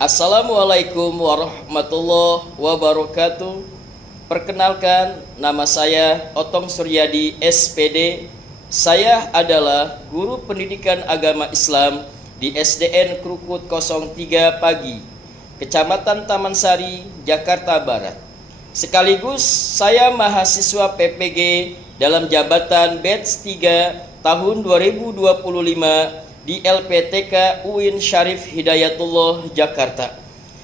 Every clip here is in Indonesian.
Assalamualaikum warahmatullahi wabarakatuh. Perkenalkan, nama saya Otong Suryadi SPD. Saya adalah guru pendidikan agama Islam di SDN Krukut 03 Pagi, Kecamatan Taman Sari, Jakarta Barat. Sekaligus saya mahasiswa PPG dalam jabatan batch 3 tahun 2025 di LPTK UIN Syarif Hidayatullah Jakarta.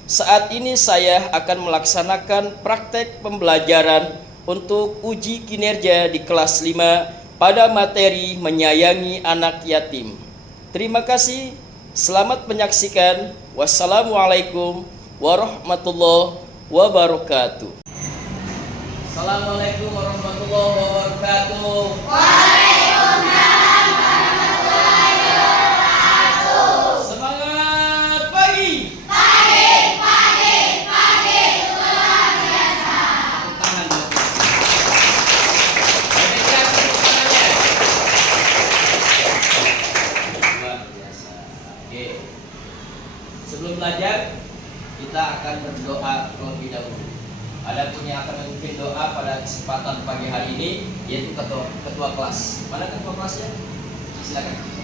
Saat ini saya akan melaksanakan praktek pembelajaran untuk uji kinerja di kelas 5 pada materi menyayangi anak yatim. Terima kasih, selamat menyaksikan. Wassalamualaikum warahmatullahi wabarakatuh. Assalamualaikum warahmatullahi wabarakatuh. Sebelum belajar, kita akan berdoa terlebih dahulu. Adapun yang akan memimpin doa pada kesempatan pagi hari ini yaitu ketua kelas. Mana ketua kelasnya? Silakan.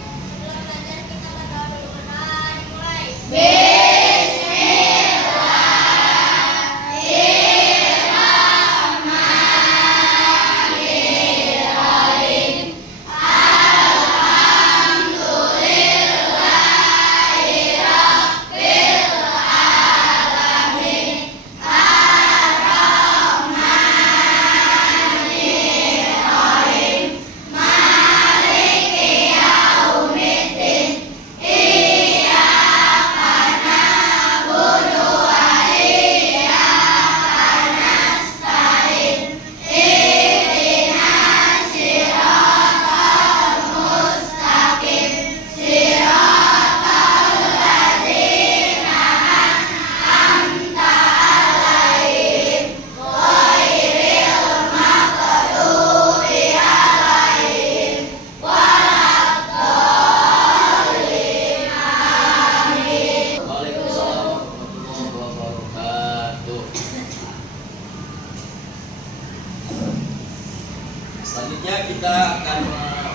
Selanjutnya kita akan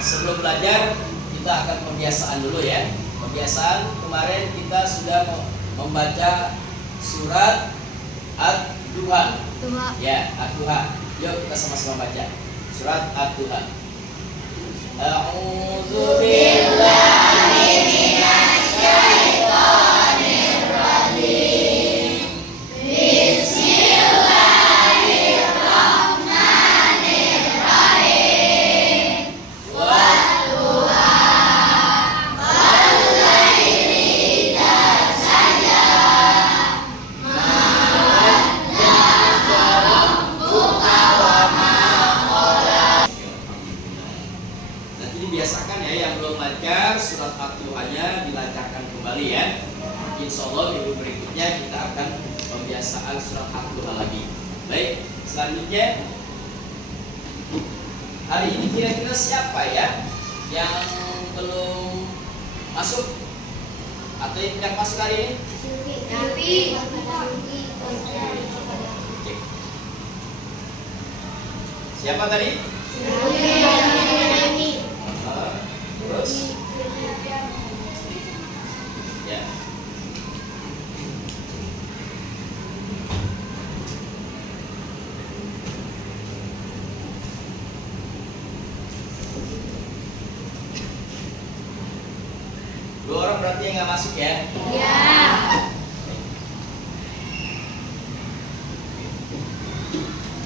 sebelum belajar kita akan pembiasaan dulu ya. Pembiasaan kemarin kita sudah membaca surat Ad-Duha. Ya, Ad-Duha. Yuk kita sama-sama baca surat Ad-Duha. A'udzu billahi minasyaitonir rajim. Biasakan ya yang belum lancar surat At-Tuhanya dilancarkan kembali ya. Insya Allah minggu berikutnya kita akan pembiasaan surat At-Tuha lagi. Baik, selanjutnya hari ini kira-kira siapa ya yang belum masuk atau yang tidak masuk hari ini? Siapa tadi? Terus ya. Dua orang berarti yang nggak masuk ya? Iya.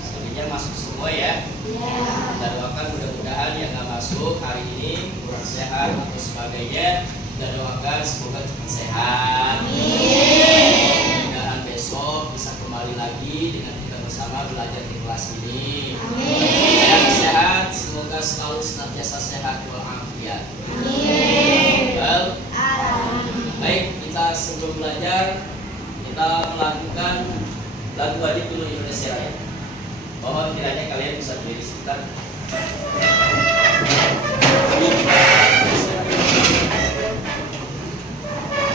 Sebenarnya masuk semua ya? Iya. Kita doakan mudah-mudahan yang nggak masuk hari ini kurang sehat atau sebagainya, kita doakan semoga cepat sehat. Amin. Mudah-mudahan besok bisa kembali lagi dengan kita bersama belajar di kelas ini. Amin. Yang sehat semoga selalu senantiasa sehat walafiat. Amin. Baik, kita sebelum belajar kita melakukan lagu Adik dulu Indonesia Raya. Mohon kiranya kalian bisa berdiri sebentar.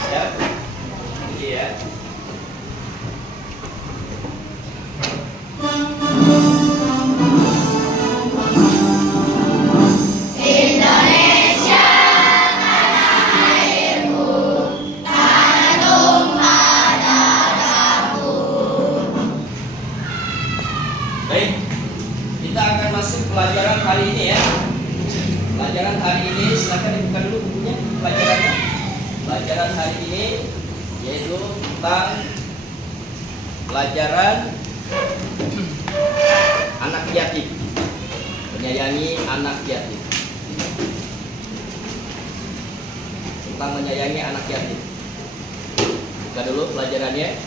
Siap? Ini ya. pelajaran hari ini yaitu tentang pelajaran anak yatim, menyayangi anak yatim. Tentang menyayangi anak yatim. Buka dulu pelajarannya.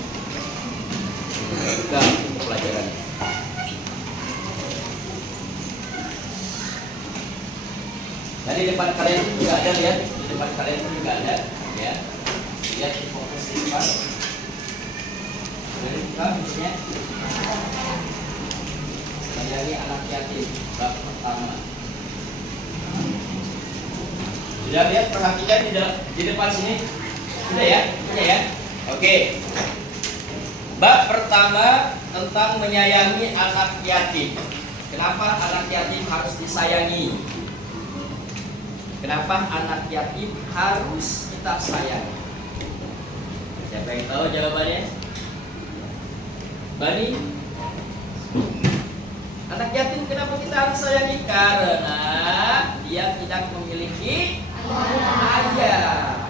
Buka pelajarannya. Jadi di depan kalian itu juga ada, lihat. Di depan kalian itu juga ada, ya. Lihat di fokus di depan. Jadi buka bukunya. Menyayangi anak yatim bab pertama. Sudah lihat, perhatikan di depan sini. Sudah ya? Sudah ya? Oke. Bab pertama tentang menyayangi anak yatim. Kenapa anak yatim harus disayangi? Kenapa anak yatim harus kita sayangi? Siapa yang tahu jawabannya? Bani? Anak yatim kenapa kita harus sayangi? Karena dia tidak memiliki ayah.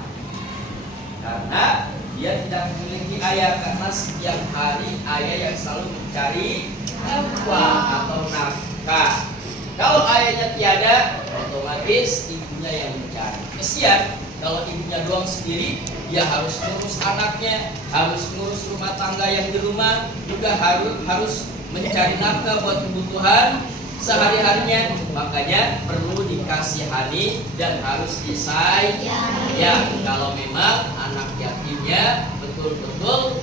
Karena dia tidak memiliki ayah, karena setiap hari ayah yang selalu mencari nafkah atau nafkah. Kalau ayahnya tiada, otomatis ibunya yang mencari. Kesian kalau ibunya doang sendiri, dia harus ngurus anaknya, harus ngurus rumah tangga yang di rumah, juga harus mencari nafkah buat kebutuhan sehari-harinya. Makanya perlu dikasihani dan harus disayang. Ya, kalau memang anak yatimnya betul-betul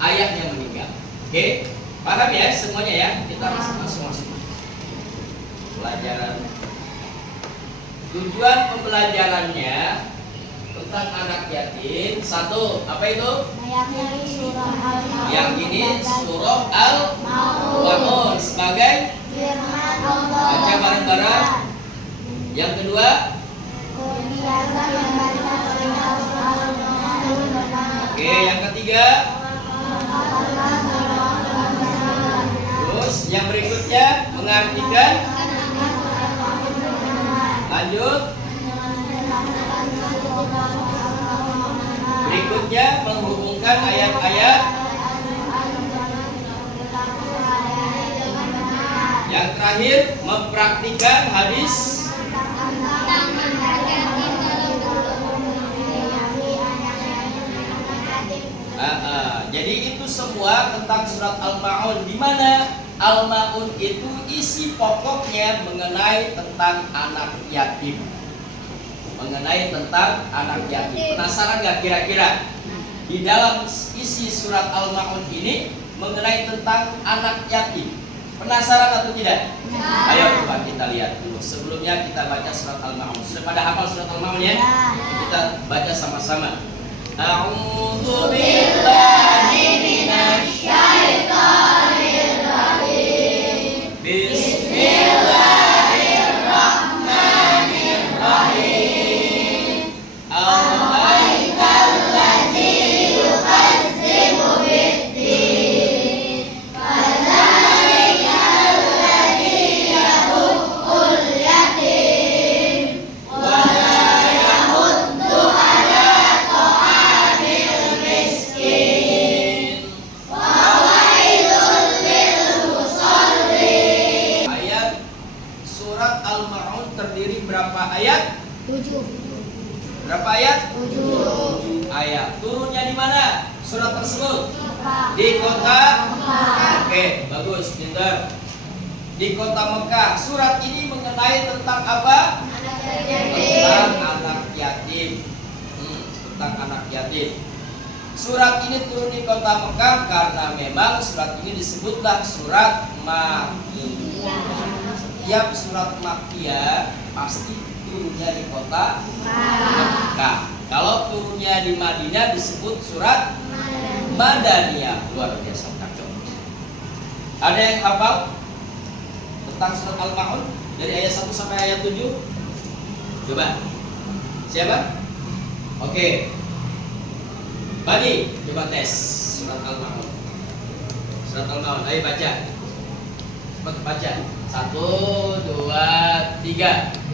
ayahnya meninggal. Oke, paham ya semuanya ya? Kita masuk pelajaran. Tujuan pembelajarannya tentang anak yatim. Satu, apa itu? Yang ini surah Al-Maun sebagai baca bareng-bareng. Yang kedua, oke, yang ketiga. Terus yang berikutnya mengartikan. Lanjut. Berikutnya menghubungkan ayat-ayat. Yang terakhir mempraktikkan hadis. Jadi itu semua tentang surat Al-Maun, di mana Al-Maun itu isi pokoknya mengenai tentang anak yatim. Mengenai tentang anak yatim. Penasaran gak kira-kira di dalam isi surat Al-Maun ini mengenai tentang anak yatim? Penasaran atau tidak? Ayo coba kita lihat dulu. Sebelumnya kita baca surat Al-Maun. Sudah pada hafal surat Al-Maun ya? Kita baca sama-sama. A'udzu billahi minasy syaithanir rajim. Bismillahirrahmanirrahim. Al-Baital ladzi yuqazzimu bid-din. Fadzalikal ladzi yahuqqul yatim. Wa la yahuddu ala ta'amil miskin. Fawailul lil musallin. Ayat surat Al-Maun terdiri berapa ayat? 7. Berapa ayat? 7 ayat. Turunnya di mana surat tersebut? Mekah. Di kota Mekah. Oke, bagus, pintar. Di kota Mekah. Surat ini mengenai tentang apa? Tentang anak yatim. Tentang anak yatim. Surat ini turun di kota Mekah karena memang surat ini disebutlah surat Makkiyah. Setiap surat Makkiyah pasti turunnya di kota Mekah. Kalau turunnya di Madinah disebut surat Madaniyah. Luar biasa kacau. Ada yang hafal tentang surat Al-Maun dari ayat 1 sampai ayat 7? Coba. Siapa? Oke. Bani, coba tes surat Al-Maun. Surat Al-Maun, ayo baca. Cepat baca. 1, 2, 3.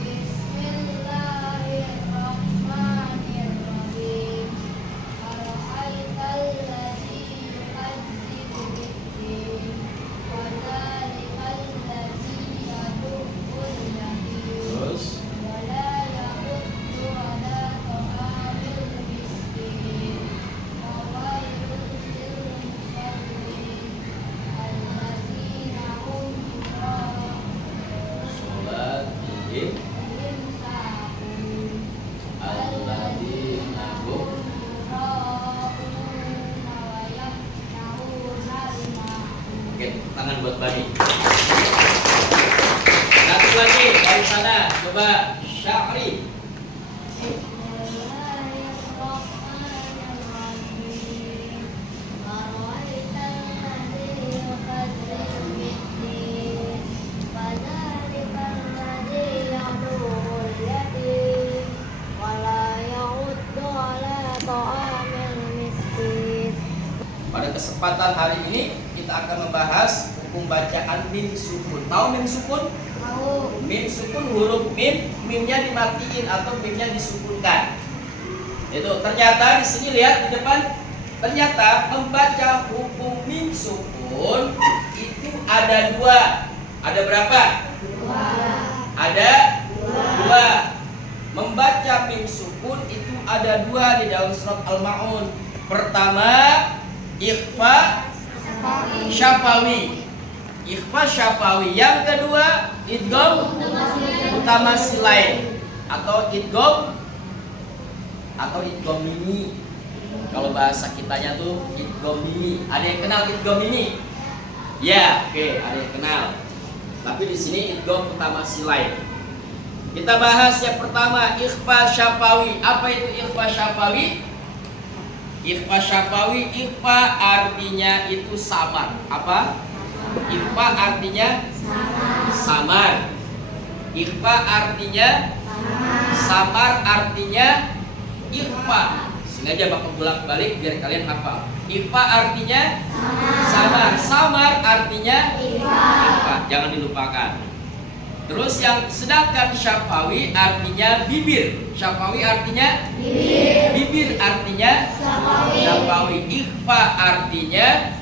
tangan buat Bani. Satu lagi dari sana, coba Syahri. Pada kesempatan hari ini kita akan membahas hukum bacaan mim sukun. Tahu mim sukun? Mim sukun huruf mim, mimnya dimatiin atau mimnya disukunkan. Itu ternyata di sini lihat di depan, ternyata membaca hukum mim sukun itu ada dua. Ada berapa? Ada dua. Membaca mim sukun itu ada dua di dalam surat Al-Ma'un. Pertama, ikhfa syafawi. Ikhfa syafawi. Yang kedua, idgham mutamasilain atau idgham mimi. Kalau bahasa kitanya tuh idgham mimi. Ada yang kenal idgham mimi? Ya, oke, ada yang kenal. Tapi di sini idgham mutamasilain. Kita bahas yang pertama, ikhfa syafawi. Apa itu ikhfa syafawi? Ikhfa syafawi, ikhfa artinya itu samar. Apa? Ikhfa artinya samar. Ikhfa artinya samar, artinya ikhfa. Sengaja bakal bolak-balik biar kalian hafal. Ikhfa artinya samar. Samar artinya ikhfa. Jangan dilupakan. Terus yang sedangkan syafawi artinya bibir. Syafawi artinya bibir artinya syafawi. Ikhfa artinya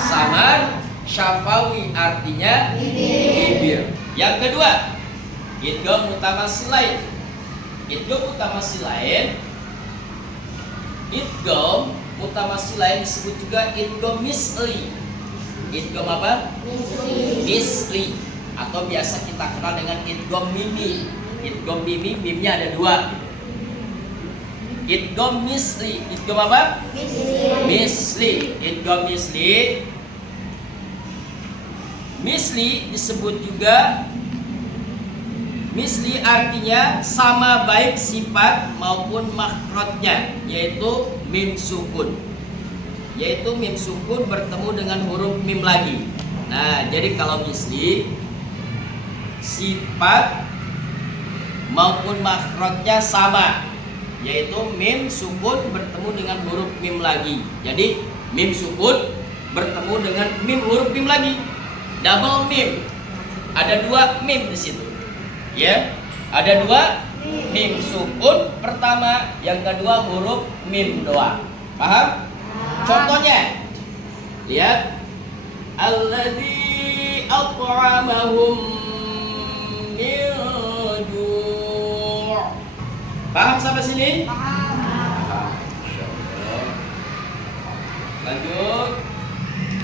samar, syafawi artinya bibir. Yang kedua, idgham mutamasilain. Idgham mutamasilain. Idgham mutamasilain disebut juga idgham misli. Idgham apa? Misli. Atau biasa kita kenal dengan idgham mimi. Idgham mimi, mimnya ada dua. Idgham misli. Idgham apa? Misli. Idgham misli. Misli disebut juga misli artinya sama baik sifat maupun makhrajnya, yaitu mim sukun. Yaitu mim sukun bertemu dengan huruf mim lagi. Nah, jadi kalau misli sifat maupun makhrajnya sama, yaitu mim sukun bertemu dengan huruf mim lagi. Jadi mim sukun bertemu dengan mim huruf mim lagi. Double mim. Ada dua mim di situ. Ya, ada dua mim sukun pertama, yang kedua huruf mim doang. Paham? Contohnya, lihat, alladzi at'amahum min ju'. Paham sampai sini? Paham. Lanjut.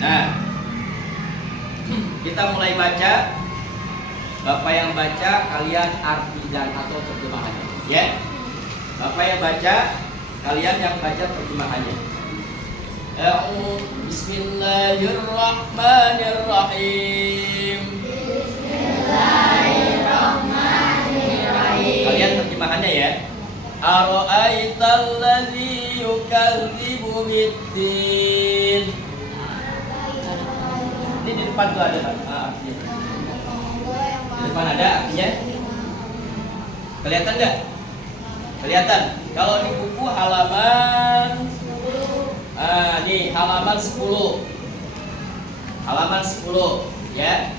Nah, kita mulai baca. Bapak yang baca, kalian artikan atau terjemahannya, ya. Bapak yang baca, kalian yang baca terjemahannya. Bismillahirrahmanirrahim. Bismillahirrahmanirrahim. Kalian terjemahannya ya. Ara'aital ladzi yukadzibu biddin. Ini di depan tuh ada, Pak. Di depan ada artinya. Kelihatan nggak? Kelihatan. Kalau di buku halaman, nih halaman 10. Halaman 10, ya.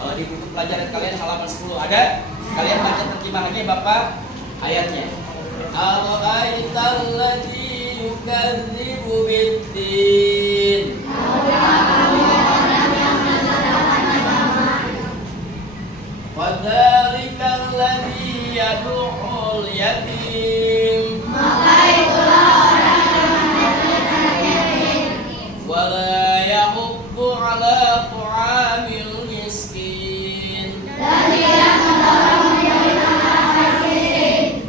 Kalau di buku pelajaran kalian halaman 10 ada. Kalian baca terjemahannya Bapak ayatnya. Ara'aital ladzi yukadzibu biddin. Fadzalika alladzi yad'ul yatim. Maka itulah orang yang menyedekahkan yatim. Wa la yahuddu 'ala ta'amil miskin. Dan tidak mendorong menyediakan makan miskin.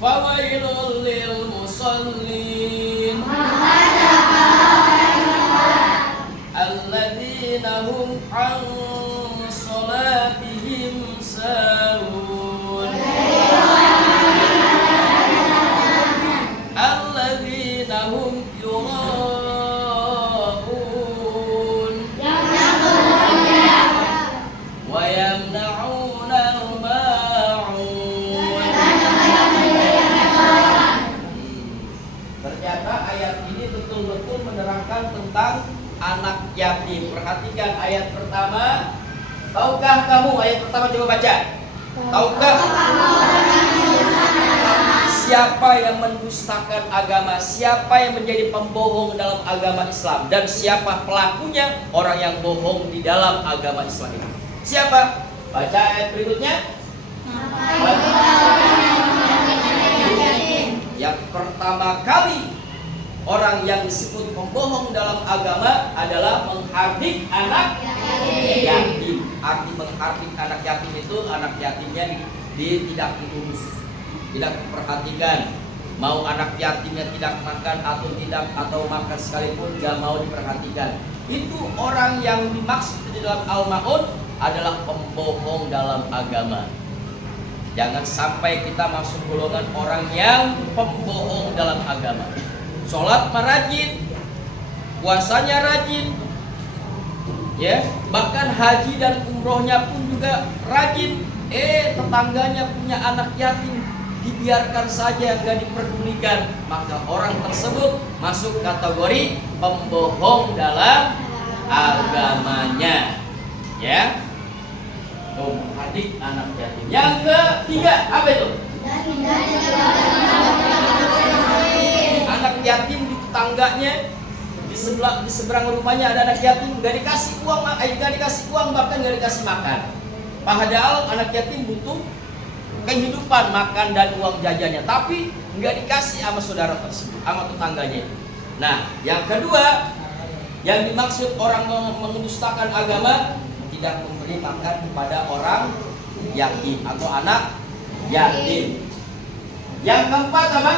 Fawailul lil musallin. Maka celakalah orang yang salat. Alladzina yatim. Perhatikan ayat pertama. Tahukah kamu, ayat pertama coba baca. Tahukah siapa yang mendustakan agama, siapa yang menjadi pembohong dalam agama Islam, dan siapa pelakunya? Orang yang bohong di dalam agama Islam ini. Siapa? Baca ayat berikutnya. Yang pertama kali orang yang disebut pembohong dalam agama adalah menghardik anak yatim. Arti menghardik anak yatim itu anak yatimnya tidak diurus, tidak diperhatikan. Mau anak yatimnya tidak makan atau makan sekalipun gak mau diperhatikan. Itu orang yang dimaksud di dalam Al-Maun adalah pembohong dalam agama. Jangan sampai kita masuk golongan orang yang pembohong dalam agama. Sholat rajin, puasanya rajin, ya, bahkan haji dan umrohnya pun juga rajin. Tetangganya punya anak yatim, dibiarkan saja, nggak diperdulikan, maka orang tersebut masuk kategori pembohong dalam agamanya, ya. Adik anak yatim. Yang ketiga apa itu? Anak yatim di tetangganya, di seberang rumahnya ada anak yatim, nggak dikasih uang, bahkan nggak dikasih makan. Padahal anak yatim butuh kehidupan, makan dan uang jajannya, tapi nggak dikasih sama saudara tersebut, sama tetangganya. Nah, yang kedua, yang dimaksud orang mendustakan agama, tidak memberi makan kepada orang yatim atau anak yatim. Yang keempat apa?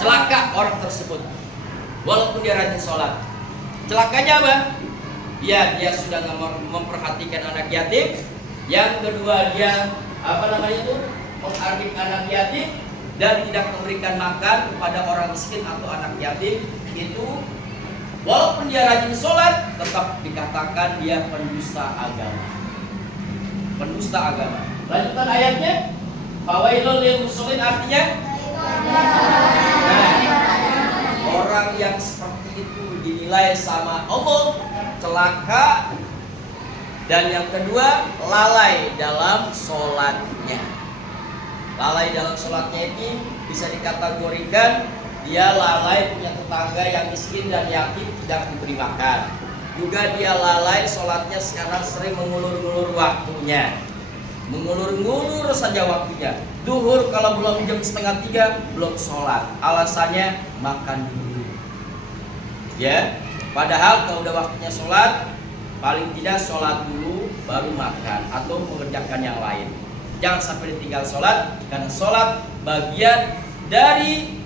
Celaka orang tersebut, walaupun dia rajin sholat. Celakanya apa? Dia sudah memperhatikan anak yatim. Yang kedua, dia menghardik anak yatim dan tidak memberikan makan kepada orang miskin atau anak yatim. Itu walaupun dia rajin sholat, tetap dikatakan dia pendusta agama. Pendusta agama. Lanjutan ayatnya, fawailul lil musallin, artinya orang yang seperti itu dinilai sama Allah celaka. Dan yang kedua, lalai dalam sholatnya. Lalai dalam sholatnya ini bisa dikategorikan dia lalai punya tetangga yang miskin dan yatim, tidak diberi makan. Juga dia lalai sholatnya sekarang sering mengulur-ngulur waktunya, mengulur-ngulur saja waktunya. Duhur kalau belum jam 2:30 belum sholat, alasannya makan dulu, ya. Padahal kalau udah waktunya sholat, paling tidak sholat dulu baru makan atau mengerjakan yang lain. Jangan sampai ditinggal sholat, karena sholat bagian dari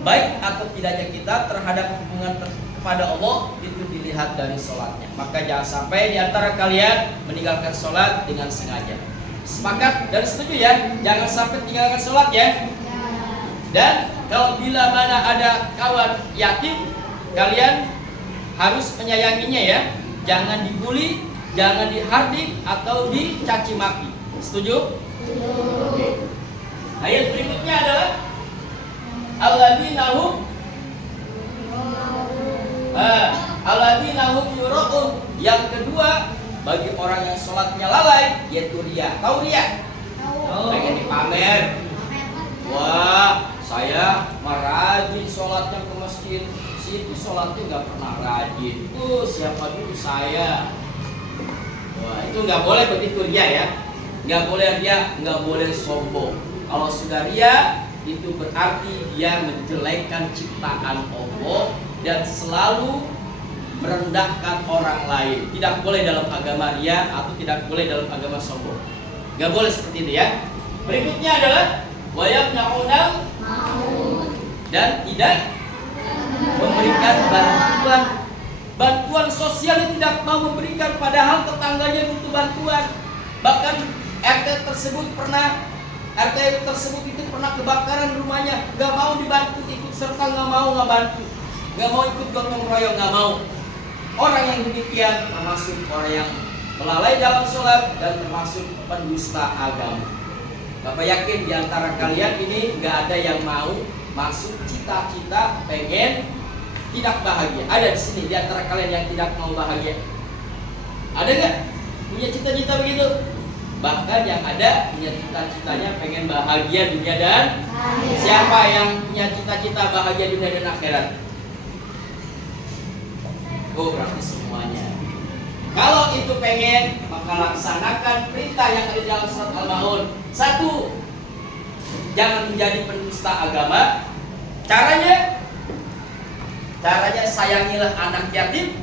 baik atau tidaknya kita terhadap hubungan kepada Allah itu dilihat dari sholatnya. Maka jangan sampai diantara kalian meninggalkan sholat dengan sengaja. Sepakat dan setuju ya? Jangan sampai tinggalkan sholat ya. Dan kalau bila mana ada kawan yatim, kalian harus menyayanginya ya. Jangan dibully, jangan dihardik atau dicaci maki. Setuju? Oke. Ayat berikutnya adalah alladzina hum yura'un. Yang kedua, bagi orang yang sholatnya lalai, yaitu riya. Tahu riya? Pengen dipamer. Wah, saya rajin sholatnya ke masjid. Situ sholatnya nggak pernah rajin. Siapa dulu saya? Wah, itu nggak boleh begitu riya ya. Nggak boleh riya, nggak boleh sombong. Kalau sudah riya, itu berarti dia menjelekkan ciptaan Allah dan selalu merendahkan orang lain. Tidak boleh dalam agama riya atau tidak boleh dalam agama sombong. Nggak boleh seperti itu ya. Berikutnya adalah wayamna'una, dan tidak memberikan bantuan sosial yang tidak mau memberikan, padahal tetangganya butuh bantuan. Bahkan RT tersebut itu pernah kebakaran rumahnya, gak mau dibantu, ikut serta gak mau ngebantu, gak mau ikut gotong royong, gak mau. Orang yang demikian termasuk orang yang melalai dalam sholat dan termasuk pendusta agama. Bapak yakin diantara kalian ini gak ada yang mau masuk cita-cita pengen tidak bahagia? Ada di sini di antara kalian yang tidak mau bahagia? Ada nggak? Punya cita-cita begitu? Bahkan yang ada punya cita-citanya pengen bahagia dunia dan siapa yang punya cita-cita bahagia dunia dan akhirat? Oh, berarti semuanya. Kalau itu pengen, maka laksanakan perintah yang ada di dalam surat Al-Maun. 1. Jangan menjadi pendusta agama. Caranya sayangilah anak yatim.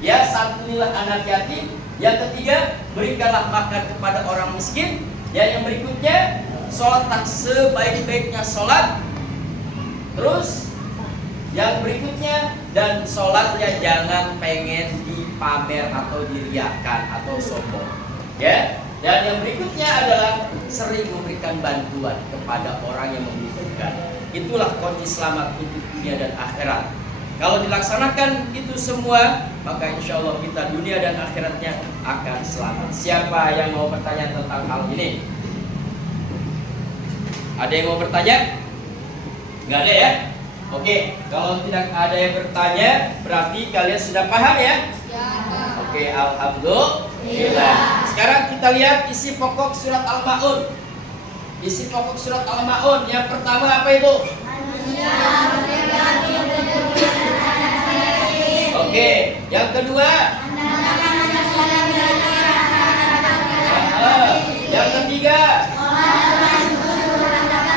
Ya, santunilah anak yatim. Yang ketiga, berikanlah makan kepada orang miskin. Ya, yang berikutnya, sholatlah sebaik-baiknya sholat. Terus yang berikutnya, dan sholatnya jangan pengen dipamer atau diriakan atau sombong. Ya. Dan yang berikutnya adalah sering memberikan bantuan kepada orang yang membutuhkan. Itulah kunci selamat untuk dunia dan akhirat. Kalau dilaksanakan itu semua, maka insya Allah kita dunia dan akhiratnya akan selamat. Siapa yang mau bertanya tentang hal ini? Ada yang mau bertanya? Nggak ada ya? Oke, kalau tidak ada yang bertanya, berarti kalian sudah paham ya? Oke, alhamdulillah. Sekarang kita lihat isi pokok surat Al-Maun. Isi pokok surat Al-Maun yang pertama apa itu? Oke, yang kedua? Yang ketiga?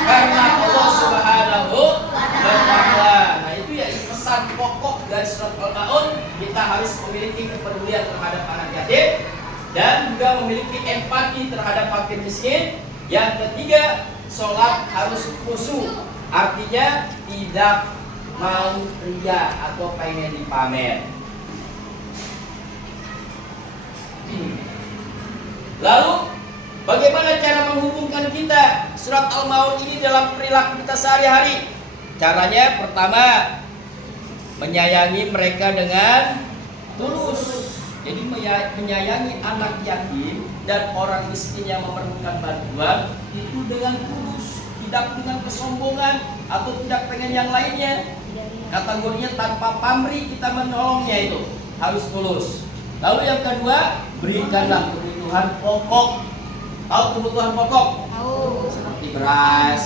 Karena Allah Subhanahu wa Ta'ala. Nah, itu ya pesan pokok dari surat Al-Maun. Kita harus memiliki kepedulian terhadap anak yatim dan juga memiliki empati terhadap fakir miskin. Yang ketiga, sholat harus khusyuk. Artinya tidak mau ria atau pengen dipamer. Lalu bagaimana cara menghubungkan kita surat Al-Maun ini dalam perilaku kita sehari-hari? Caranya pertama, menyayangi mereka dengan tulus. Jadi menyayangi anak yatim dan orang miskin yang memerlukan bantuan itu dengan tulus, tidak dengan kesombongan atau tidak pengen yang lainnya. Kategorinya tanpa pamrih kita menolongnya, itu harus tulus. Lalu yang kedua, berikanlah kebutuhan pokok. Tahu kebutuhan pokok? Seperti beras,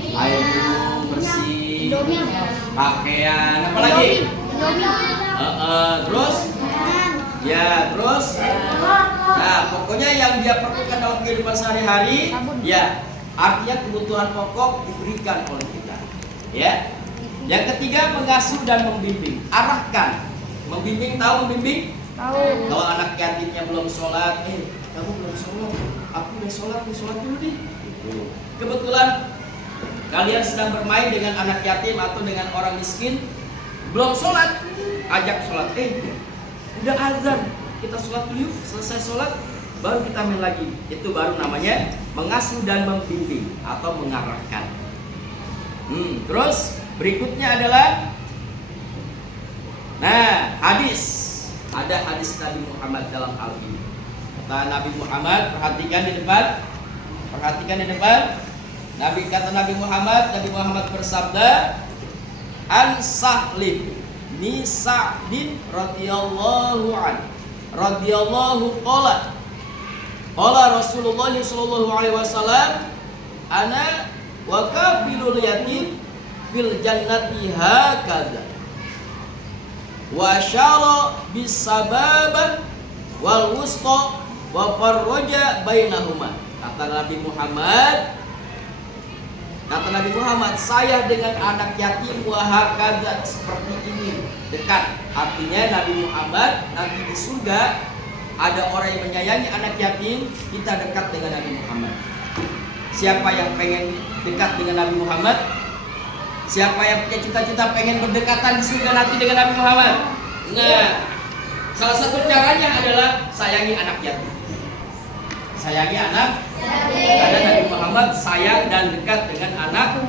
air minum bersih, pakaian, apa lagi? Terus? Ya, terus? Nah, pokoknya yang dia perlukan dalam kehidupan sehari-hari, ya, artinya kebutuhan pokok diberikan oleh kita. Ya. Yang ketiga, mengasuh dan membimbing. Arahkan. Membimbing, tahu membimbing? Tahu. Kalau anak yatimnya belum sholat, kamu belum sholat, aku udah sholat, sholat dulu deh. Kebetulan kalian sedang bermain dengan anak yatim atau dengan orang miskin, belum sholat, ajak sholat. Udah azan, kita sholat dulu yuk. Selesai sholat, baru kita main lagi. Itu baru namanya mengasuh dan membimbing atau mengarahkan. Terus berikutnya adalah, nah, hadis. Ada hadis Nabi Muhammad dalam hal ini. Kata Nabi Muhammad, perhatikan di depan. Kata Nabi Muhammad bersabda, An Sahlim bin Sa'din radhiyallahu qala Rasulullah sallallahu alaihi wasallam, ana wa kafilul yatim fil jannati hakadha wa asyara bis sababah wal wusta wa farraja bainahuma. Kata Nabi Muhammad, saya dengan anak yatim wahakadha, seperti ini, dekat. Artinya Nabi Muhammad nanti di surga ada orang yang menyayangi anak yatim, kita dekat dengan Nabi Muhammad. Siapa yang pengen dekat dengan Nabi Muhammad? Siapa yang punya cita-cita pengen berdekatan di surga nanti dengan Nabi Muhammad? Nah, salah satu caranya adalah sayangi anak yatim. Sayangi anak yatim. Karena Nabi Muhammad sayang dan dekat dengan anak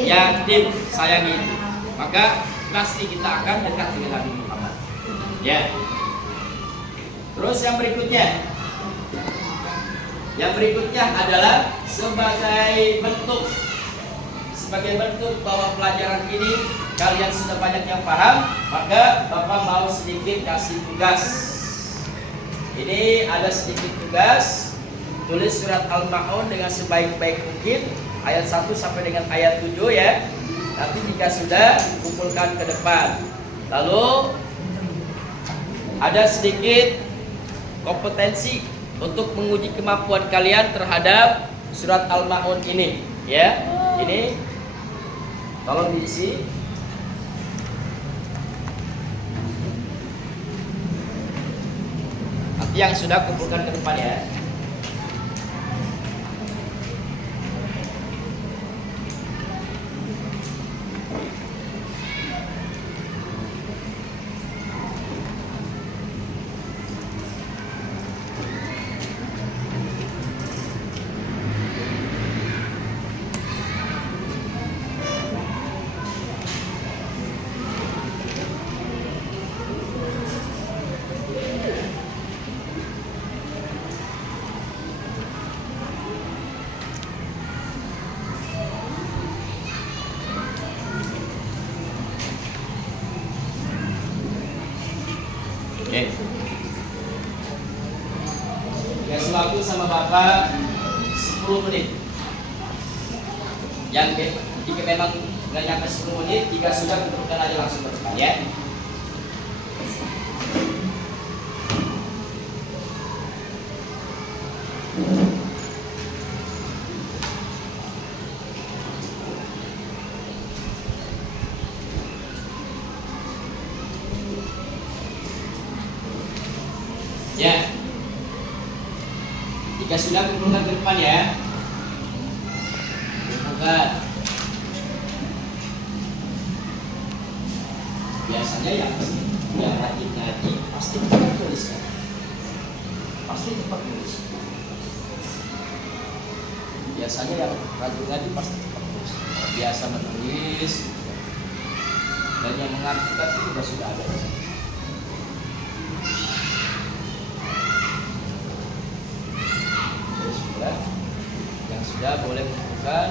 yatim. Sayangi. Maka pasti kita akan dekat dengan Nabi Muhammad. Ya. Terus yang berikutnya adalah sebagai sebagai bentuk bahwa pelajaran ini kalian sudah banyak yang paham, maka Bapak mau sedikit kasih tugas. Ini ada sedikit tugas, tulis surat Al-Ma'un dengan sebaik-baik mungkin, ayat 1 sampai dengan ayat 7 ya. Nanti jika sudah, kumpulkan ke depan. Lalu ada sedikit kompetensi untuk menguji kemampuan kalian terhadap surat Al-Ma'un ini, ya. Ini tolong diisi. Nanti yang sudah kumpulkan ke depan ya. Oke. Kasih waktu sama Bapak 10 menit. Yang jika memang nggak nyampe 10 menit, jika sudah kumpulkan aja langsung ke depan ya. Ya, jika sudah kumpulkan ke depan ya, kumpulkan. Biasanya yang rajin ngaji pasti cepat tulis kan, pasti cepat tulis. Biasanya yang rajin ngaji pasti cepat tulis, biasa menulis, dan yang mengartikan itu sudah ada. Yang sudah boleh menentukan.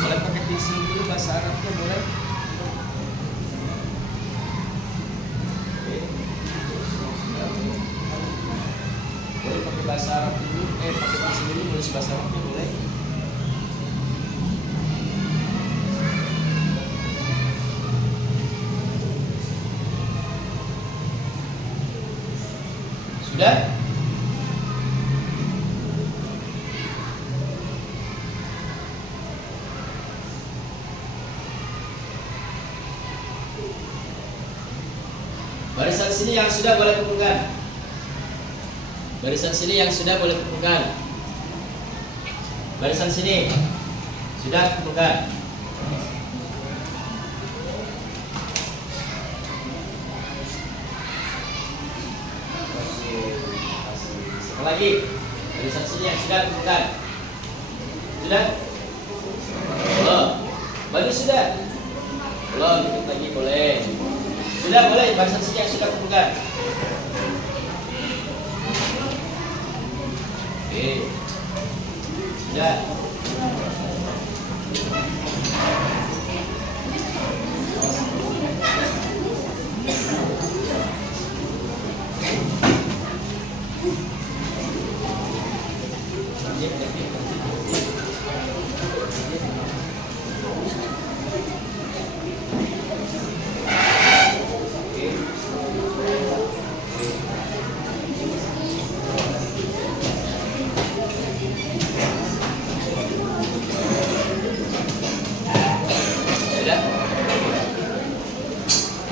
Boleh pakai PC dulu, bahasa Arabnya boleh. Boleh pakai bahasa Arab dulu, pakai PC dulu, nulis bahasa Arabnya boleh. Sudah? Barisan sini yang sudah boleh kumpulkan. Barisan sini yang sudah boleh kumpulkan. Barisan sini sudah kumpulkan. Lagi barisan sini yang sudah kumpulkan. Sudah? Belum? Bagi sudah? Belum, dikit lagi boleh. Sudah boleh, barisan sini yang sudah kumpulkan. Oke. Sudah.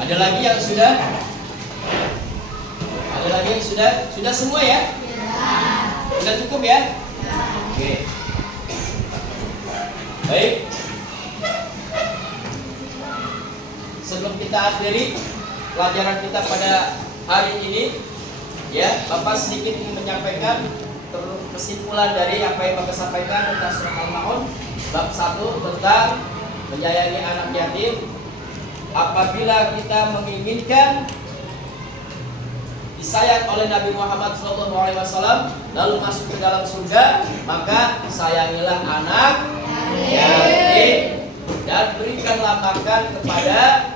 Ada lagi yang sudah? Ada lagi yang sudah? Sudah semua ya? Sudah cukup ya? Oke. Baik. Sebelum kita akhiri pelajaran kita pada hari ini, ya, Bapak sedikit ingin menyampaikan kesimpulan dari apa yang Bapak sampaikan tentang surat Al-Ma'un bab 1 tentang menyayangi anak yatim. Apabila kita menginginkan disayang oleh Nabi Muhammad SAW, lalu masuk ke dalam surga, maka sayangilah anak yatim dan berikanlah makan kepada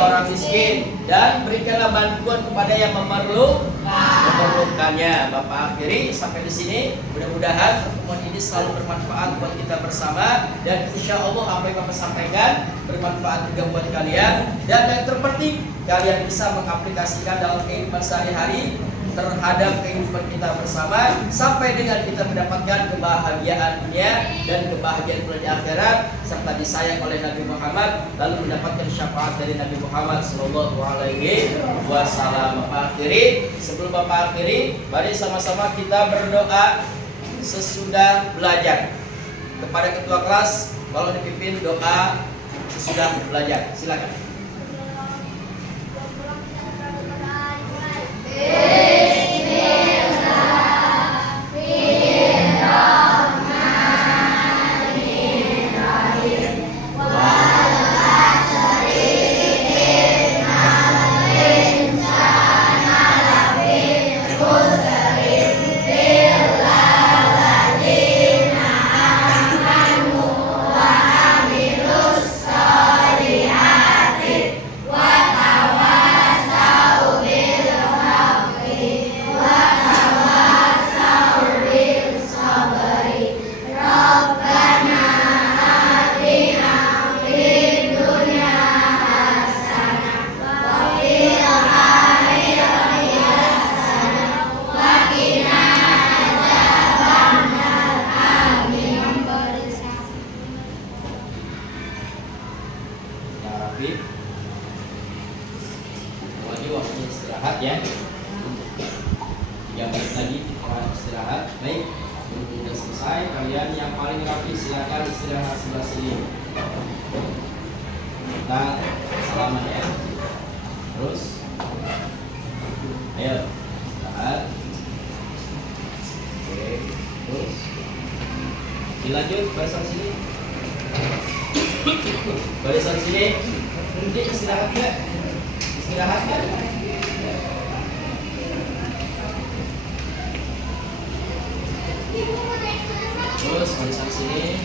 orang miskin dan berikanlah bantuan kepada yang memerlukannya. Bapak akhiri sampai di sini. Mudah-mudahan pertemuan ini selalu bermanfaat buat kita bersama dan insya Allah apa yang Bapak sampaikan bermanfaat juga buat kalian. Dan yang terpenting kalian bisa mengaplikasikan dalam kehidupan sehari-hari terhadap kehidupan kita bersama sampai dengan kita mendapatkan kebahagiaan dunia dan kebahagiaan di akhirat serta disayang oleh Nabi Muhammad lalu mendapatkan syafaat dari Nabi Muhammad sallallahu alaihi wasallam. Bapak akhiri, sebelum Bapak akhiri, mari sama-sama kita berdoa sesudah belajar. Kepada ketua kelas kalau dipimpin doa sesudah belajar. Silakan. Waktunya istirahat ya. 3 menit lagi kita istirahat. Baik, sudah selesai. Kalian yang paling rapi silakan istirahat sebelah sini. Kita salaman ya. Terus, ayo istirahat. Oke, terus dilanjut barisan sini. Barisan sini. Nanti istirahat ya. Istirahat kan? Terus barisan sini.